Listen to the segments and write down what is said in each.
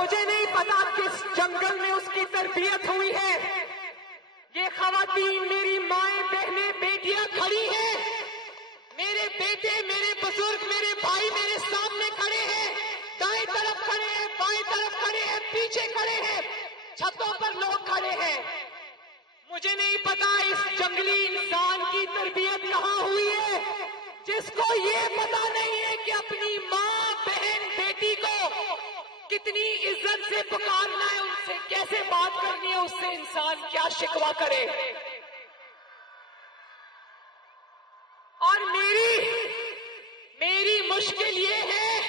مجھے نہیں پتا کس جنگل میں اس کی تربیت ہوئی ہے. یہ خواتین میری مائیں بہنیں بیٹیاں کھڑی ہیں, میرے بیٹے میرے بزرگ میرے بھائی میرے سامنے کھڑے ہیں, دائیں طرف کھڑے ہیں بائیں طرف کھڑے ہیں پیچھے کھڑے ہیں, چھتوں پر لوگ کھڑے ہیں. مجھے نہیں پتا اس جنگلی انسان کی تربیت کہاں ہوئی ہے جس کو یہ پتا نہیں ہے کہ اپنی ماں بہن بیٹی کو کتنی عزت سے پکارنا ہے, ان سے کیسے بات کرنی ہے, اس سے انسان کیا شکوہ کرے. اور میری مشکل یہ ہے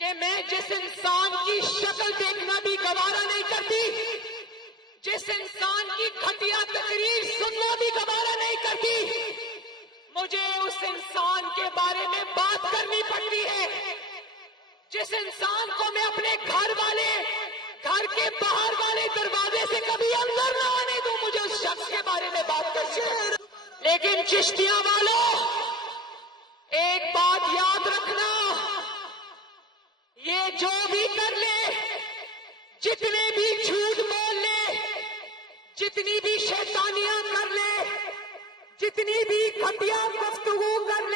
کہ میں جس انسان کی شکل دیکھنا بھی گوارا نہیں کرتی, جس انسان کی گھٹیا تقریر سننا بھی گوارا نہیں کرتی, مجھے اس انسان کے بارے میں بات کرنی پڑتی ہے. جس انسان کو میں اپنے گھر کے باہر والے دروازے سے کبھی اندر نہ آنے دوں, مجھے اس شخص کے بارے میں بات کرنی ہے. لیکن چشتیاں والوں, ایک بات یاد رکھنا, یہ جو بھی کر لے, جتنے بھی جھوٹ بول لے, جتنی بھی شیطانیاں کر لے, جتنی بھی گھٹیا گفتگو کر